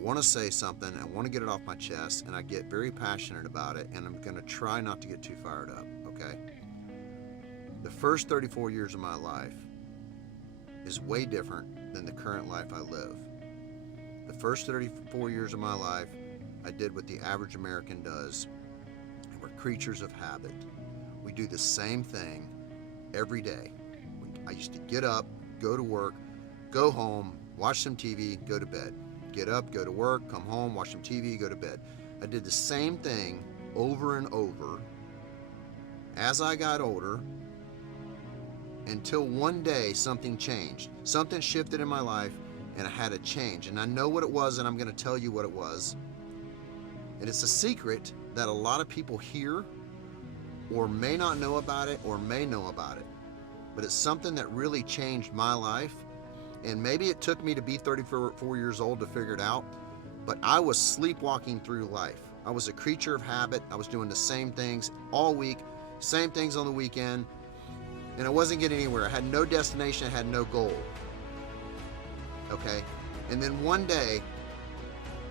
want to say something, I want to get it off my chest, and I get very passionate about it, and I'm going to try not to get too fired up, okay? The first 34 years of my life is way different than the current life I live. The first 34 years of my life, I did what the average American does. We're creatures of habit. We do the same thing every day. I used to get up, go to work, go home, watch some TV, go to bed. Get up, go to work, come home, watch some TV, go to bed. I did the same thing over and over as I got older until one day something changed. Something shifted in my life and I had a change. And I know what it was, and I'm going to tell you what it was. And it's a secret that a lot of people hear or may not know about it or may know about it. But it's something that really changed my life. And maybe it took me to be 34 years old to figure it out, but I was sleepwalking through life. I was a creature of habit. I was doing the same things all week, same things on the weekend, and I wasn't getting anywhere. I had no destination, I had no goal. Okay? And then one day,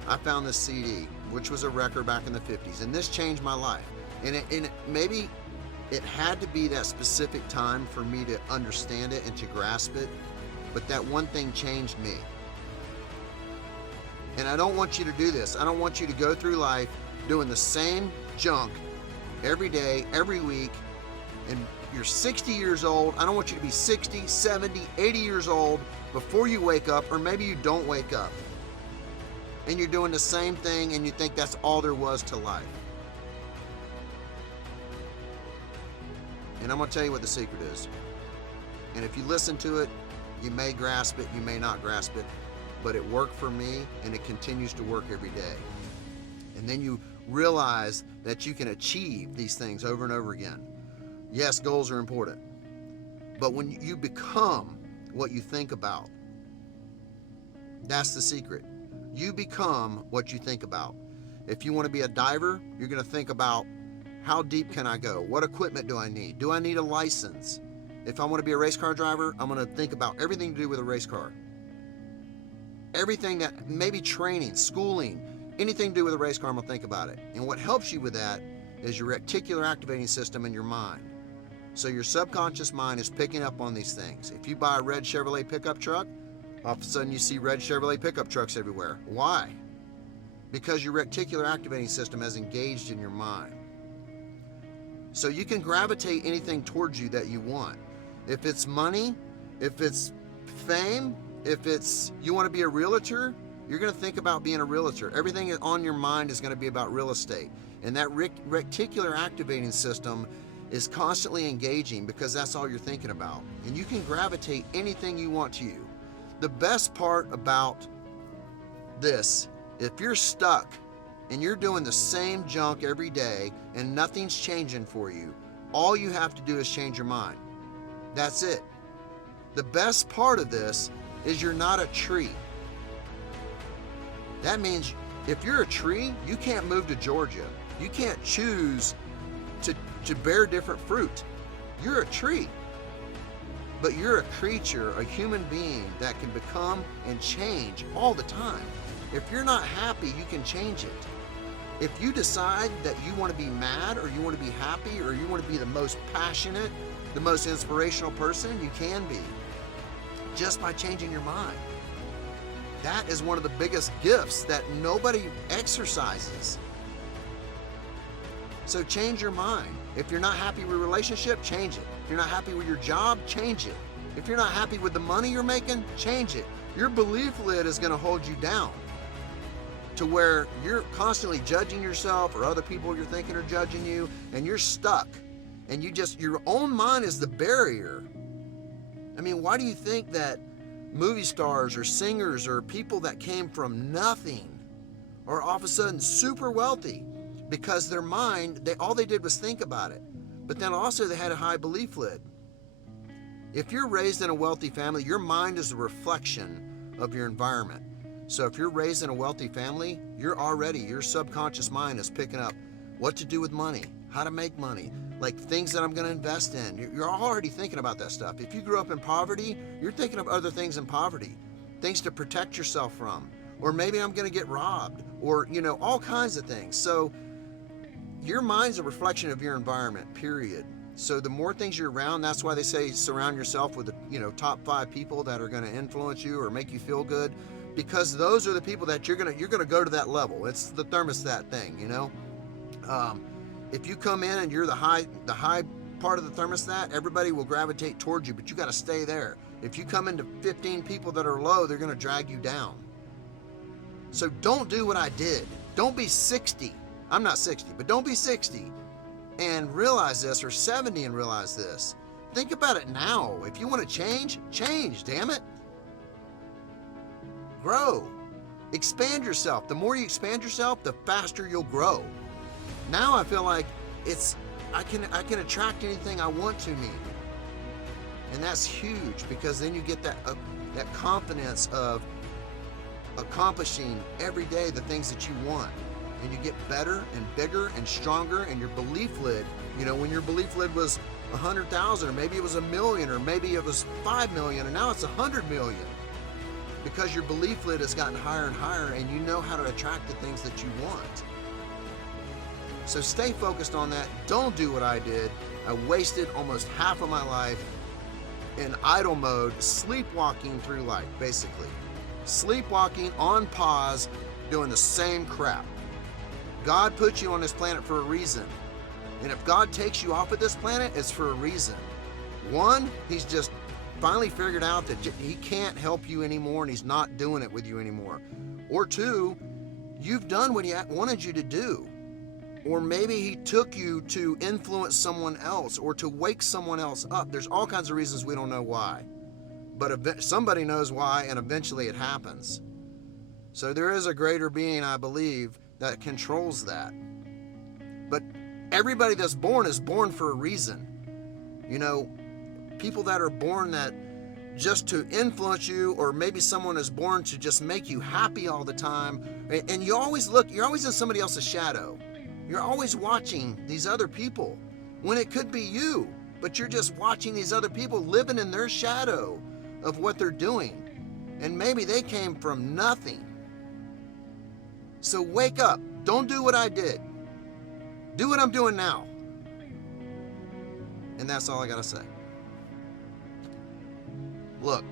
I found this CD, which was a record back in the 50s, and this changed my life. And maybe it had to be that specific time for me to understand it and to grasp it. But that one thing changed me. And I don't want you to do this. I don't want you to go through life doing the same junk every day, every week, and you're 60 years old. I don't want you to be 60, 70, 80 years old before you wake up, or maybe you don't wake up. And you're doing the same thing and you think that's all there was to life. And I'm going to tell you what the secret is. And if you listen to it, you may grasp it, you may not grasp it, but it worked for me and it continues to work every day. And then you realize that you can achieve these things over and over again. Yes, goals are important, but when you become what you think about, that's the secret. You become what you think about. If you want to be a diver, you're going to think about, how deep can I go? What equipment do I need? Do I need a license? If I want to be a race car driver, I'm going to think about everything to do with a race car. Everything that, maybe training, schooling, anything to do with a race car, I'm going to think about it. And what helps you with that is your reticular activating system in your mind. So your subconscious mind is picking up on these things. If you buy a red Chevrolet pickup truck, all of a sudden you see red Chevrolet pickup trucks everywhere. Why? Because your reticular activating system has engaged in your mind. So you can gravitate anything towards you that you want. If it's money, if it's fame, if it's you want to be a realtor, you're going to think about being a realtor. Everything on your mind is going to be about real estate. And that reticular activating system is constantly engaging because that's all you're thinking about. And you can gravitate anything you want to you. The best part about this, if you're stuck and you're doing the same junk every day and nothing's changing for you, all you have to do is change your mind. That's it. The best part of this is you're not a tree. That means if you're a tree, you can't move to Georgia. You can't choose to bear different fruit. You're a tree. But you're a creature, a human being that can become and change all the time. If you're not happy, you can change it. If you decide that you want to be mad or you want to be happy or you want to be the most passionate, the most inspirational person, you can be. Just by changing your mind. That is one of the biggest gifts that nobody exercises. So change your mind. If you're not happy with your relationship, change it. If you're not happy with your job, change it. If you're not happy with the money you're making, change it. Your belief lid is going to hold you down to where you're constantly judging yourself or other people you're thinking are judging you, and you're stuck. And your own mind is the barrier. I mean, why do you think that movie stars or singers or people that came from nothing are all of a sudden super wealthy? Because their mind, all they did was think about it. But then also they had a high belief lid. If you're raised in a wealthy family, your mind is a reflection of your environment. So if you're raised in a wealthy family, your subconscious mind is picking up what to do with money, how to make money, like things that I'm going to invest in. You're already thinking about that stuff. If you grew up in poverty, you're thinking of other things in poverty, things to protect yourself from, or maybe I'm going to get robbed, or, all kinds of things. So your mind's a reflection of your environment, period. So the more things you're around, that's why they say surround yourself with the top 5 people that are going to influence you or make you feel good, because those are the people that you're gonna go to that level. It's the thermostat thing, If you come in and you're the high part of the thermostat, everybody will gravitate towards you, but you got to stay there. If you come into 15 people that are low, they're going to drag you down. So don't do what I did. Don't be 60. I'm not 60, but don't be 60 and realize this, or 70 and realize this. Think about it now. If you want to change, damn it. Grow. Expand yourself. The more you expand yourself, the faster you'll grow. Now I feel like I can attract anything I want to me. And that's huge, because then you get that confidence of accomplishing every day the things that you want. And you get better and bigger and stronger, and your belief lid, when your belief lid was 100,000, or maybe it was 1 million, or maybe it was 5 million, and now it's 100 million. Because your belief lid has gotten higher and higher, and you know how to attract the things that you want. So stay focused on that. Don't do what I did. I wasted almost half of my life in idle mode, sleepwalking through life, basically. Sleepwalking on pause, doing the same crap. God put you on this planet for a reason. And if God takes you off of this planet, it's for a reason. One, he's just finally figured out that he can't help you anymore, and he's not doing it with you anymore. Or two, you've done what he wanted you to do. Or maybe he took you to influence someone else, or to wake someone else up. There's all kinds of reasons we don't know why. But somebody knows why, and eventually it happens. So there is a greater being, I believe, that controls that. But everybody that's born is born for a reason. People that are born that just to influence you, or maybe someone is born to just make you happy all the time. And you're always in somebody else's shadow. You're always watching these other people when it could be you, but you're just watching these other people living in their shadow of what they're doing. And maybe they came from nothing. So wake up. Don't do what I did. Do what I'm doing now. And that's all I got to say. Look,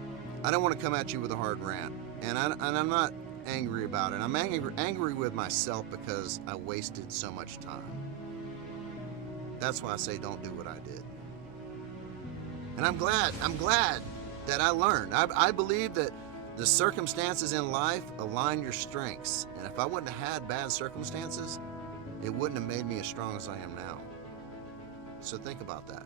I don't want to come at you with a hard rant, and I'm not angry about it. I'm angry with myself because I wasted so much time. That's why I say don't do what I did. And I'm glad that I learned. I believe that the circumstances in life align your strengths. And if I wouldn't have had bad circumstances, it wouldn't have made me as strong as I am now. So think about that.